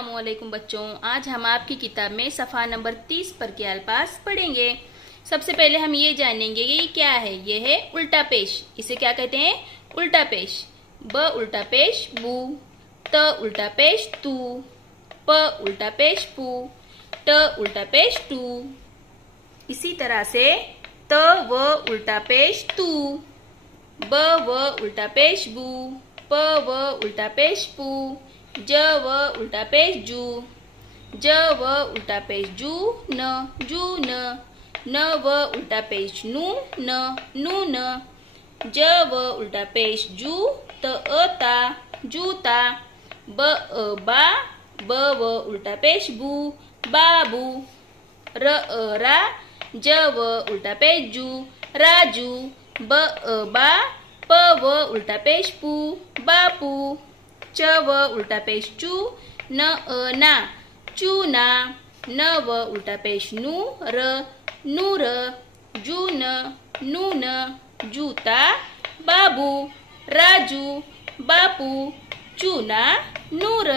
अस्सलामुअलैकुम बच्चों, आज हम आपकी किताब में सफ़ा नंबर 30 पर के अल्फाज पढ़ेंगे। सबसे पहले हम ये जानेंगे कि ये क्या है। ये है उल्टा पेश। इसे क्या कहते हैं? उल्टा पेश। ब उल्टा पेश बू, त उल्टा पेश तू, प उल्टा पेश पू, ट उल्टा पेश टू। इसी तरह से त व उल्टा पेश तू, ब व उल्टा पेश बू, प व उल्टा पेश पू, ज व उल्टा पेश जू, ज व उल्टा पेश जू न, जू न व उल्टा पेश नू न, ज व उल्टा पेश जू त ता, जूता, ब बा, ब व उल्टा पेश बू, बाबू, रा, ज व उल्टा पेश जू, राजू, ब बा, प व उल्टा पेश पू, बापू, च व उल्टा पेश चू न, ना, चूना, न व उल्टा पेश नू, नूर, जून, नून, जूता, बाबू, राजू, बापू, चूना, नूर।